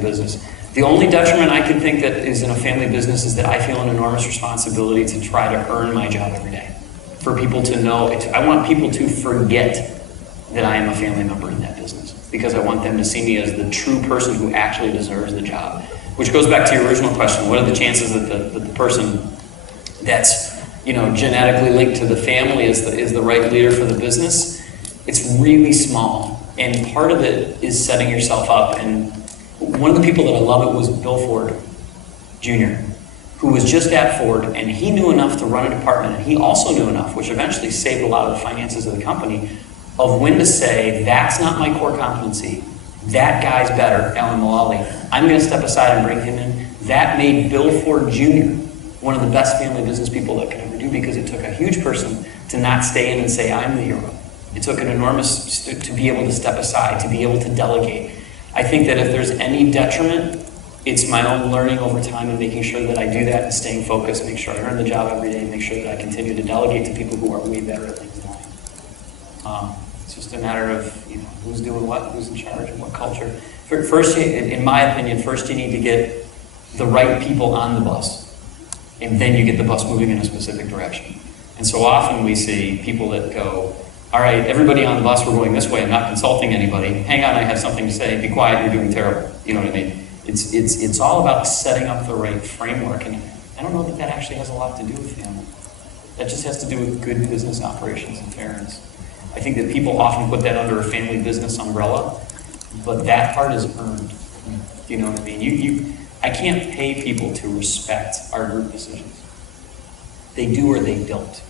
business. The only detriment I can think that is in a family business is that I feel an enormous responsibility to try to earn my job every day. For people to know, I want people to forget that I am a family member in that business, because I want them to see me as the true person who actually deserves the job. Which goes back to your original question: what are the chances that the person that's genetically linked to the family is the right leader for the business? It's really small, and part of it is setting yourself up. And one of the people that I love it was Bill Ford Jr., who was just at Ford, and he knew enough to run a department, and he also knew enough, which eventually saved a lot of the finances of the company, of when to say, that's not my core competency. That guy's better, Alan Mullally. I'm going to step aside and bring him in. That made Bill Ford Jr. one of the best family business people that could ever do, because it took a huge person to not stay in and say, I'm the hero. It took an enormous, to be able to step aside, to be able to delegate. I think that if there's any detriment, it's my own learning over time and making sure that I do that and staying focused, make sure I earn the job every day, make sure that I continue to delegate to people who are way better at things than I am. It's just a matter of who's doing what, who's in charge, and what culture. First, in my opinion, first you need to get the right people on the bus, and then you get the bus moving in a specific direction. And so often we see people that go, all right, everybody on the bus, we're going this way, I'm not consulting anybody. Hang on, I have something to say, be quiet, you're doing terrible. You know what I mean? It's all about setting up the right framework, and I don't know that actually has a lot to do with family. That just has to do with good business operations and fairness. I think that people often put that under a family business umbrella, but that part is earned. You know what I mean? I can't pay people to respect our group decisions. They do or they don't.